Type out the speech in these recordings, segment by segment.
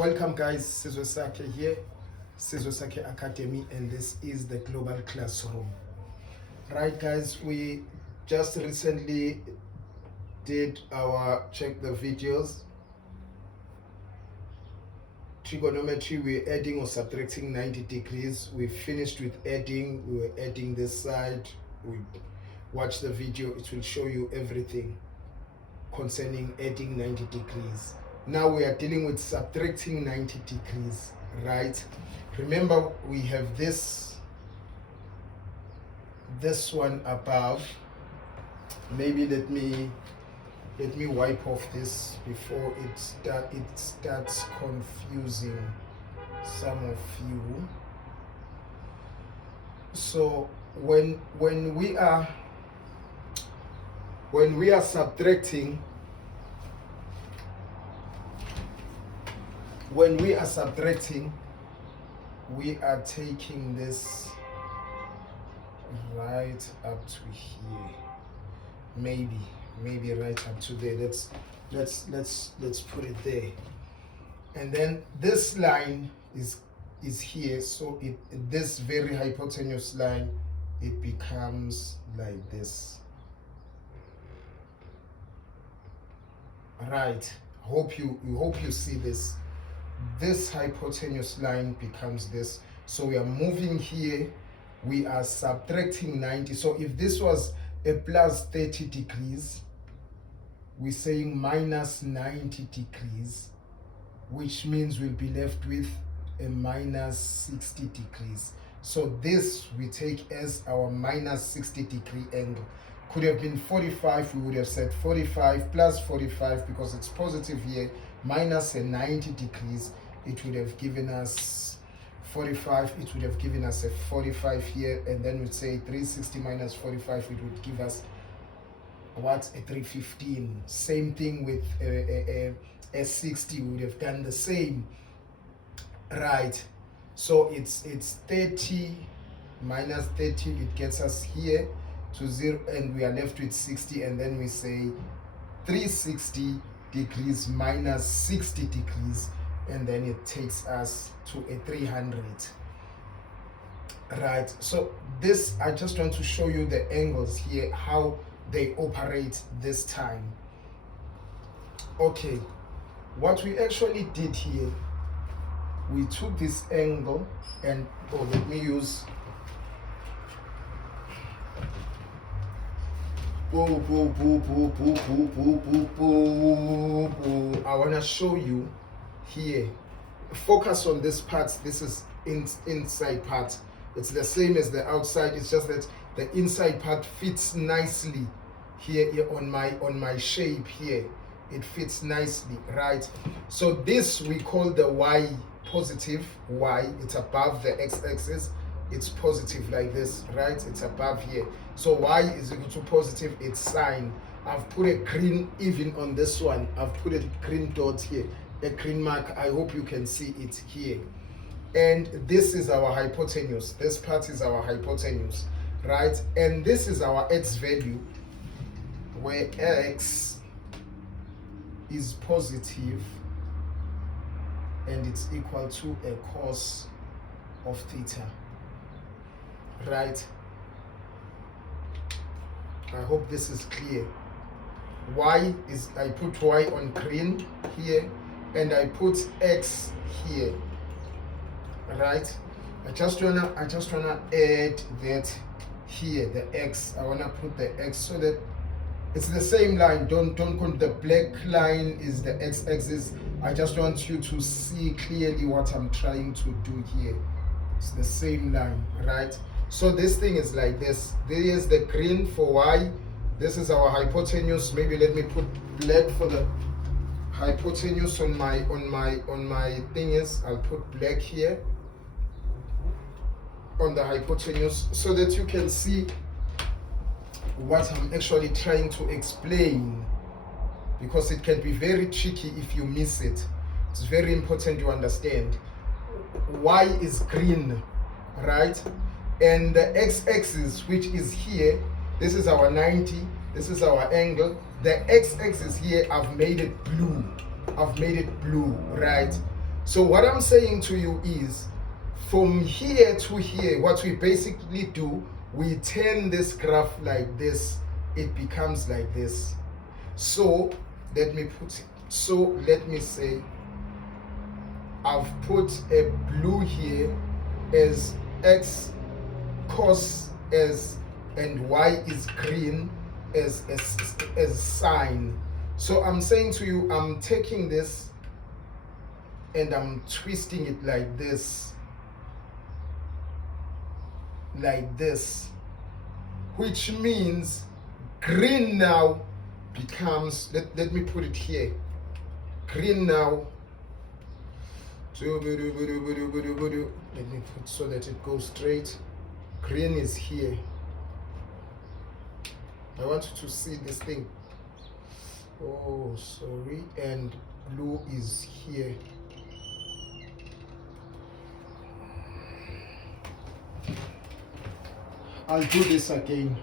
Welcome guys, Sizwe Sakhe here, Sizwe Sakhe Academy, and this is the global classroom. Right guys, we just recently did our check the videos. Trigonometry, we're adding or subtracting 90 degrees. We finished with adding, we were adding this side. We watch the video, it will show you everything concerning adding 90 degrees. Now we are dealing with subtracting 90 degrees, right? Remember, we have this one above. Maybe let me wipe off this before it starts confusing some of you. So when we are subtracting, we are taking this right up to here, maybe right up to there. Let's put it there, and then this line is here, so this very hypotenuse line, it becomes like this, right? Hope you see this. This hypotenuse line becomes this. So we are moving here, we are subtracting 90. So if this was a plus 30 degrees, we're saying minus 90 degrees, which means we'll be left with a minus 60 degrees. So this we take as our minus 60 degree angle. Could have been 45, we would have said 45 plus 45 because it's positive here, minus a 90 degrees, it would have given us 45, it would have given us a 45 here, and then we'd say 360 minus 45, it would give us what, a 315. Same thing with a 60, we would have done the same, right? So it's 30 minus 30, it gets us here to 0, and we are left with 60, and then we say 360 degrees minus 60 degrees, and then it takes us to a 300, right? So this, I just want to show you the angles here, how they operate this time. Okay, what we actually did here, we took this angle and, let me use I want to show you here. Focus on this part. This is inside part. It's the same as the outside. It's just that the inside part fits nicely here on my shape here. It fits nicely, right? So this we call the y positive. Y, it's above the x-axis. It's positive like this, right? It's above here. So y is equal to positive, it's sine. I've put a green even on this one. I've put a green dot here, a green mark. I hope you can see it here. And this is our hypotenuse. This part is our hypotenuse, right? And this is our x value, where x is positive and it's equal to a cos of theta, right? I hope this is clear. Y is, I put y on green here, and I put x here, right? I just wanna add that here, the x. I wanna put the x so that it's the same line. Don't the black line is the x-axis. I just want you to see clearly what I'm trying to do here. It's the same line, right? So this thing is like this. There is the green for y. This is our hypotenuse. Maybe let me put black for the hypotenuse on my thingies. I'll put black here on the hypotenuse so that you can see what I'm actually trying to explain, because it can be very tricky if you miss it. It's very important you understand. Y is green, right? And the x-axis, which is here, this is our 90, this is our angle. The x-axis here, I've made it blue, right? So what I'm saying to you is, from here to here, what we basically do, we turn this graph like this, it becomes like this. So let me say I've put a blue here as x cos as, and y is green as sine. So I'm saying to you, I'm taking this and I'm twisting it like this, which means green now becomes, let me put it here, green now, let me put so that it goes straight. Green is here. I want you to see this thing. Oh, sorry. And blue is here. I'll do this again.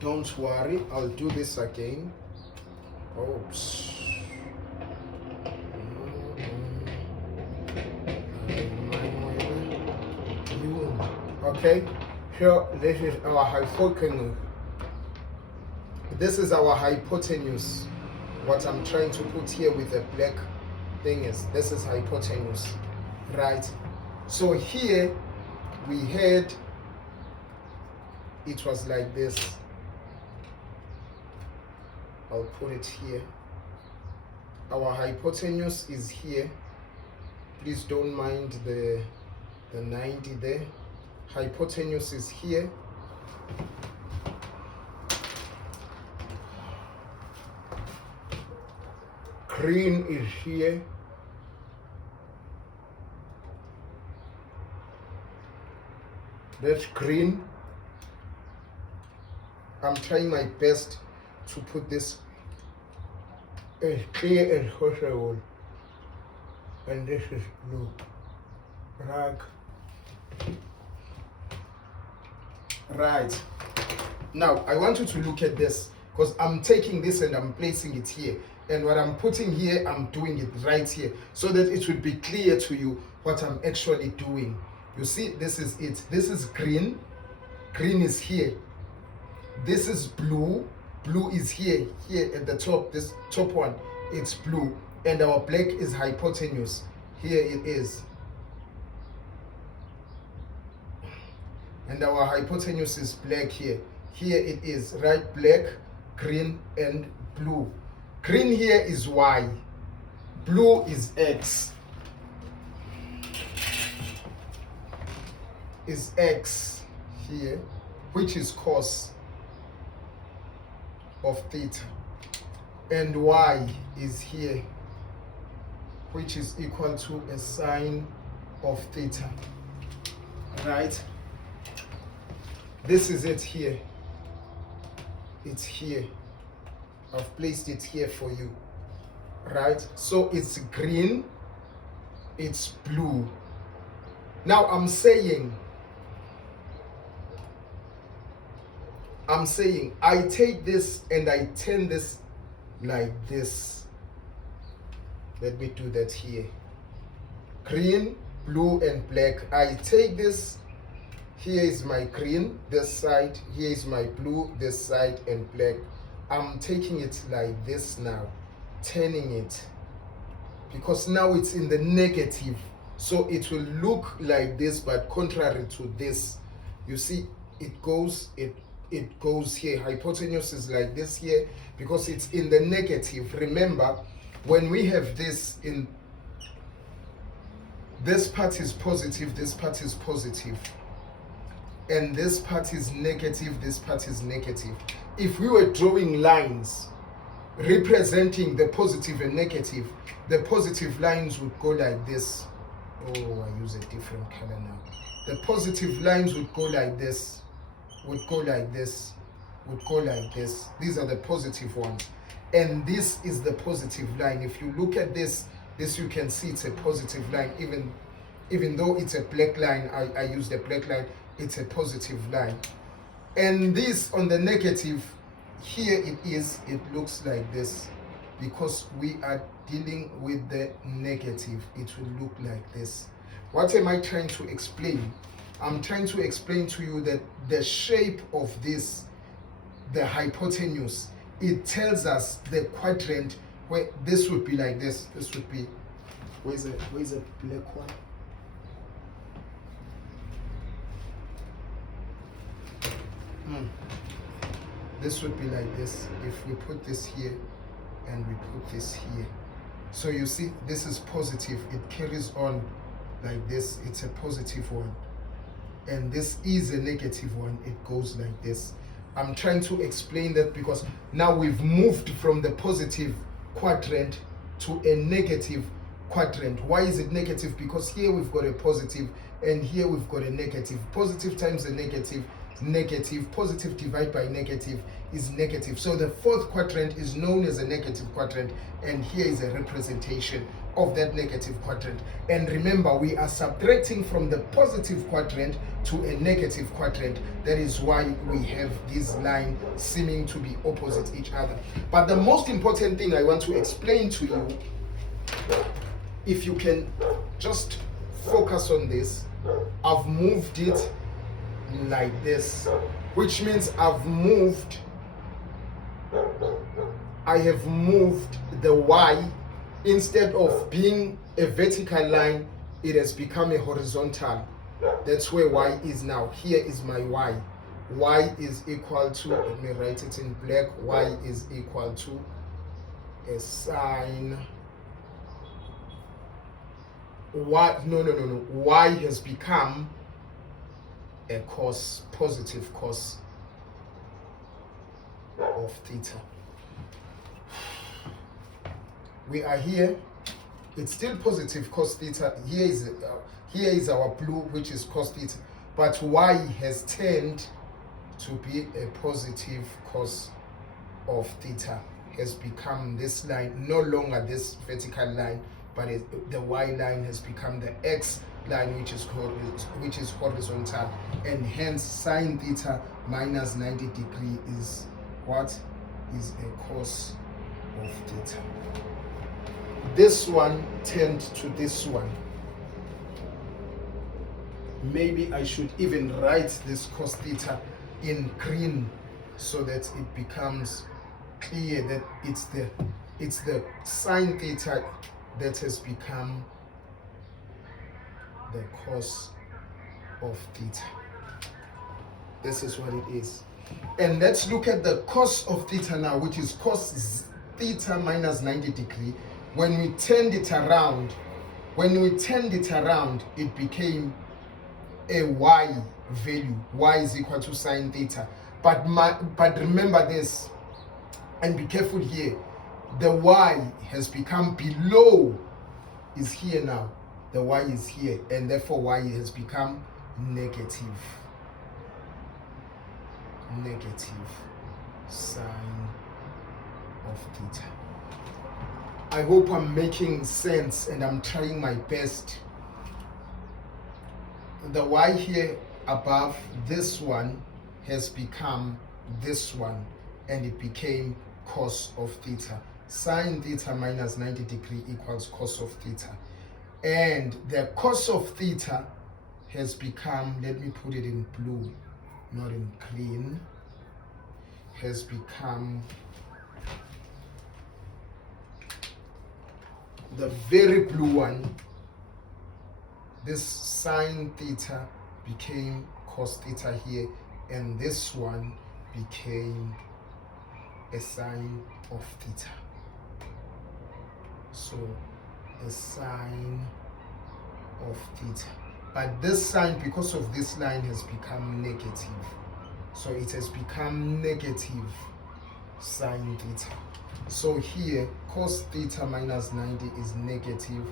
Don't worry, I'll do this again. Oops. Okay, here this is our hypotenuse. This is our hypotenuse. What I'm trying to put here with the black thing is, this is hypotenuse, right? So here we had, it was like this. I'll put it here. Our hypotenuse is here. Please don't mind the 90 there. Hypotenuse is here. Green is here. That's green. I'm trying my best to put this as clear as possible. And this is blue. Black. Right. Now I want you to look at this, because I'm taking this and I'm placing it here, and what I'm putting here, I'm doing it right here, so that it would be clear to you what I'm actually doing. You see, this is it. This is green. Green is here. This is blue. Blue is here at the top. This top one, it's blue, and our black is hypotenuse. Here it is. And our hypotenuse is black here. Here it is, right? Black, green, and blue. Green here is Y. Blue is X. Is X here, which is cos of theta. And Y is here, which is equal to a sine of theta. Right? This is it here. It's here. I've placed it here for you. Right? So it's green, it's blue. Now I'm saying I take this and I turn this like this. Let me do that here. Green, blue, and black. I take this. Here is my green, this side. Here is my blue, this side, and black. I'm taking it like this now, turning it, because now it's in the negative. So it will look like this, but contrary to this. You see, it goes here. Hypotenuse is like this here, because it's in the negative. Remember, when we have this in, this part is positive, this part is positive, and this part is negative, this part is negative. If we were drawing lines representing the positive and negative, the positive lines would go like this. Oh, I use a different color now. The positive lines would go like this, would go like this, would go like this. These are the positive ones. And this is the positive line. If you look at this you can see it's a positive line. Even though it's a black line, I use the black line, it's a positive line. And this on the negative, here it is, it looks like this. because we are dealing with the negative, it will look like this. What am I trying to explain? I'm trying to explain to you that the shape of this, the hypotenuse, it tells us the quadrant where this would be like this. This would be, where's the black one? This would be like this if we put this here and we put this here. So you see, this is positive. It carries on like this. It's a positive one. And this is a negative one. It goes like this. I'm trying to explain that because now we've moved from the positive quadrant to a negative quadrant. Why is it negative? Because here we've got a positive and here we've got a negative. Positive times a negative is negative. Positive divided by negative is negative. So the fourth quadrant is known as a negative quadrant, and here is a representation of that negative quadrant. And remember, we are subtracting from the positive quadrant to a negative quadrant. That is why we have this line seeming to be opposite each other. But the most important thing I want to explain to you, if you can just focus on this, I've moved it like this, which means I have moved the y. Instead of being a vertical line, it has become a horizontal. That's where y is now. Here is my y. Y is equal to, let me write it in black, y is equal to a sine. Y has become a cos, positive cos of theta. We are here, it's still positive cos theta. Here is our blue, which is cos theta, but y has turned to be a positive cos of theta, has become this line, no longer this vertical line, but the y line has become the x line, which is horizontal, and hence sine theta minus 90 degrees is what? Is a cos of theta. This one turned to this one. Maybe I should even write this cos theta in green so that it becomes clear that it's the sine theta that has become the cos of theta. This is what it is. And let's look at the cos of theta now, which is cos theta minus 90 degrees. When we turned it around, it became a y value. Y is equal to sine theta. But remember this, and be careful here. The y has become below, is here now. The y is here, and therefore y has become negative sine of theta. I hope I'm making sense and I'm trying my best. The y here above this one has become this one, and it became cos of theta. Sine theta minus 90 degrees equals cos of theta. And the cos of theta has become, let me put it in blue, not in green, has become the very blue one. This sine theta became cos theta here, and this one became a sine of theta. So a sine of theta. But this sign, because of this line, has become negative. So it has become negative sine theta. So here, cos theta minus 90 is negative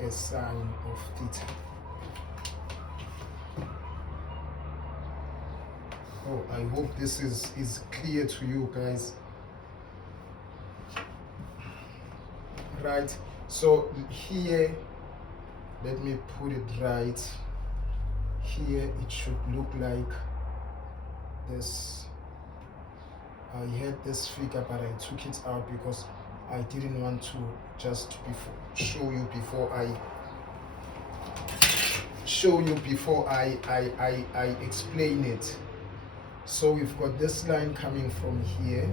a sine of theta. Oh, I hope this is clear to you guys. Right, so here, let me put it right. Here it should look like this. I had this figure, but I took it out because I didn't want to just show you before I explain it. So we've got this line coming from here,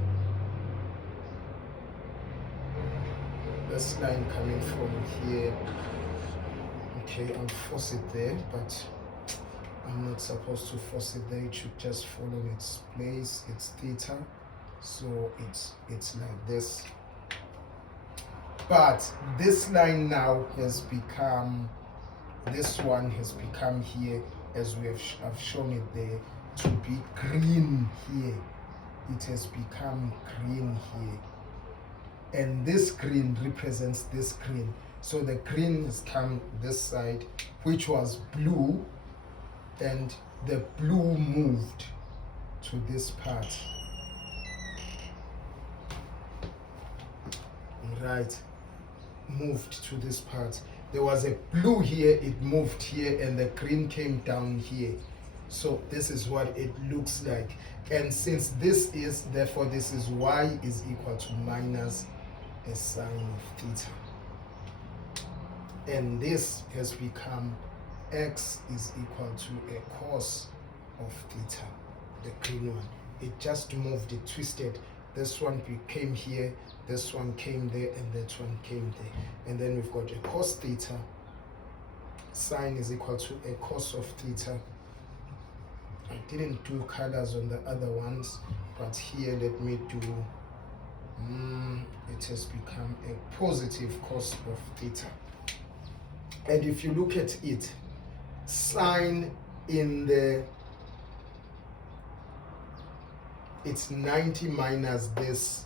this line coming from here. Okay, I'll force it there, but I'm not supposed to force it there. It should just fall in its place. It's theta, so it's like this. But this line now has become, this one has become here, as I've shown it there, to be green here. It has become green here, and this green represents this green. So the green has come this side, which was blue, and the blue moved to this part, right? Moved to this part. There was a blue here, it moved here, and the green came down here. So this is what it looks like. And since this is, therefore this is y is equal to minus a sine of theta. And this has become x is equal to a cos of theta, the green one. It just moved, it twisted. This one became here, this one came there, and that one came there. And then we've got a cos theta. Sine is equal to a cos of theta. I didn't do colors on the other ones, but here let me do, it has become a positive cos of theta. And if you look at it, sine in the, it's 90 minus this,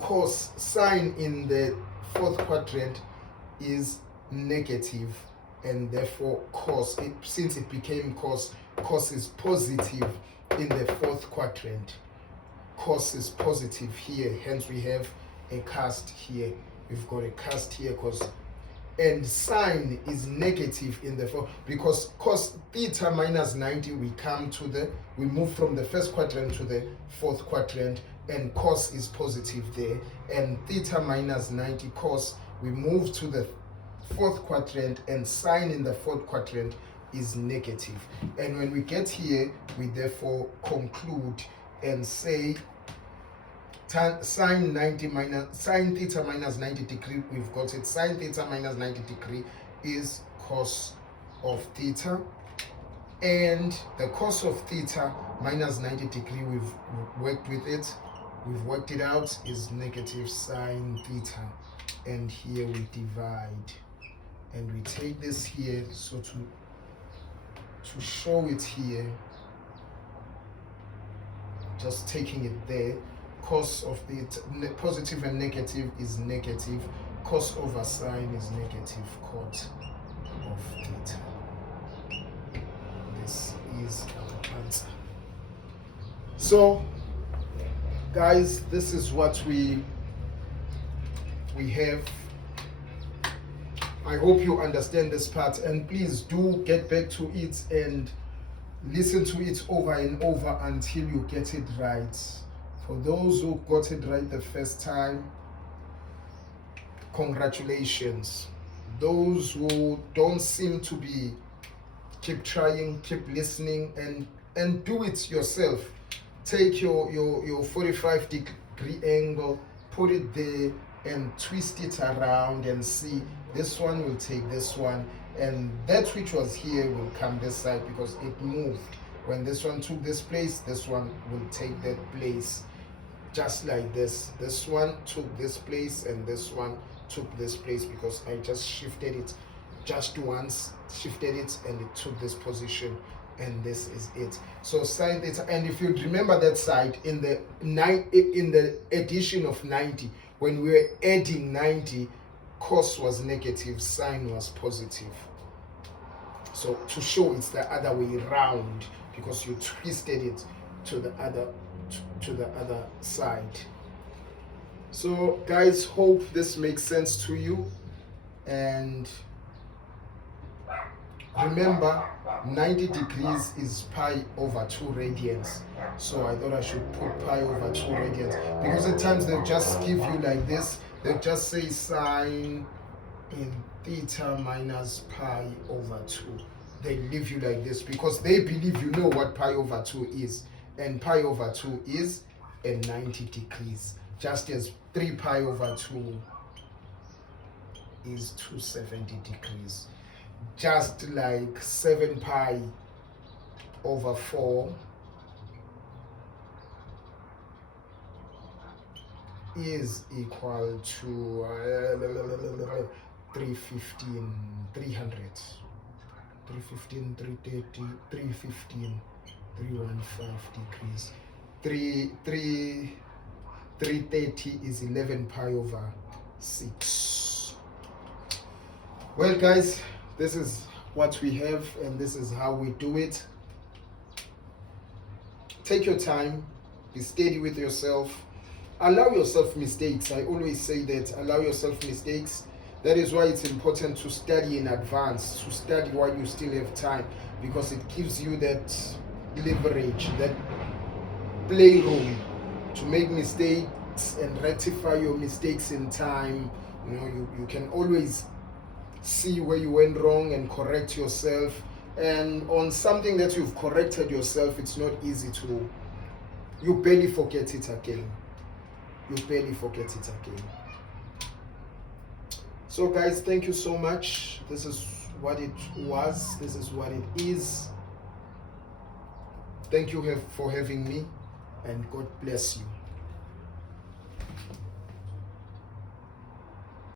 cos, sine in the fourth quadrant is negative, and therefore cos, since it became cos is positive in the fourth quadrant. Cos is positive here, hence we have a cast here. We've got a cast here, and sine is negative in the fourth, because cos theta minus 90, we move from the first quadrant to the fourth quadrant, and cos is positive there, and theta minus 90 cos, we move to the fourth quadrant, and sine in the fourth quadrant is negative. And when we get here, we therefore conclude and say sine theta minus 90 degree, we've got it, sine theta minus 90 degree is cos of theta, and the cos of theta minus 90 degree, we've worked it out, is negative sine theta, and here we divide, and we take this here, so to show it here, just taking it there, cos of the positive and negative is negative, cos over sine is negative cot of theta. This is our answer. So guys, this is what we have. I hope you understand this part, and please do get back to it and listen to it over and over until you get it right. For those who got it right the first time, congratulations. Those who don't seem to be, keep trying, keep listening, and do it yourself. Take your 45 degree angle, put it there, and twist it around and see. This one will take this one, and that which was here will come this side because it moved. When this one took this place, this one will take that place. Just like this. This one took this place, and this one took this place because I just shifted it just once, shifted it, and it took this position, and this is it. So sine theta, and if you remember that side in the addition of 90, when we were adding 90, cos was negative, sine was positive. So to show it's the other way around, because you twisted it to the other side. So guys, hope this makes sense to you, and Remember, 90 degrees is pi over 2 radians. So I thought I should put pi over 2 radians, because at times they'll just give you like this. They'll just say sine in theta minus pi over 2. They leave you like this because they believe you know what pi over 2 is. And pi over 2 is a 90 degrees. Just as 3 pi over 2 is 270 degrees. Just like 7 pi over 4 is equal to 315, 300, 315, 330, 315, 315 degrees. 330 is 11 pi over 6. Well, guys, this is what we have, and this is how we do it. Take your time, be steady with yourself, allow yourself mistakes. I always say that, allow yourself mistakes. That is why it's important to study in advance, to study while you still have time, because it gives you that leverage, that playroom to make mistakes and rectify your mistakes in time. You know, you can always see where you went wrong and correct yourself. And on something that you've corrected yourself, it's not easy to, you barely forget it again. You barely forget it again. So guys, thank you so much. This is what it was. This is what it is. Thank you for having me, and God bless you.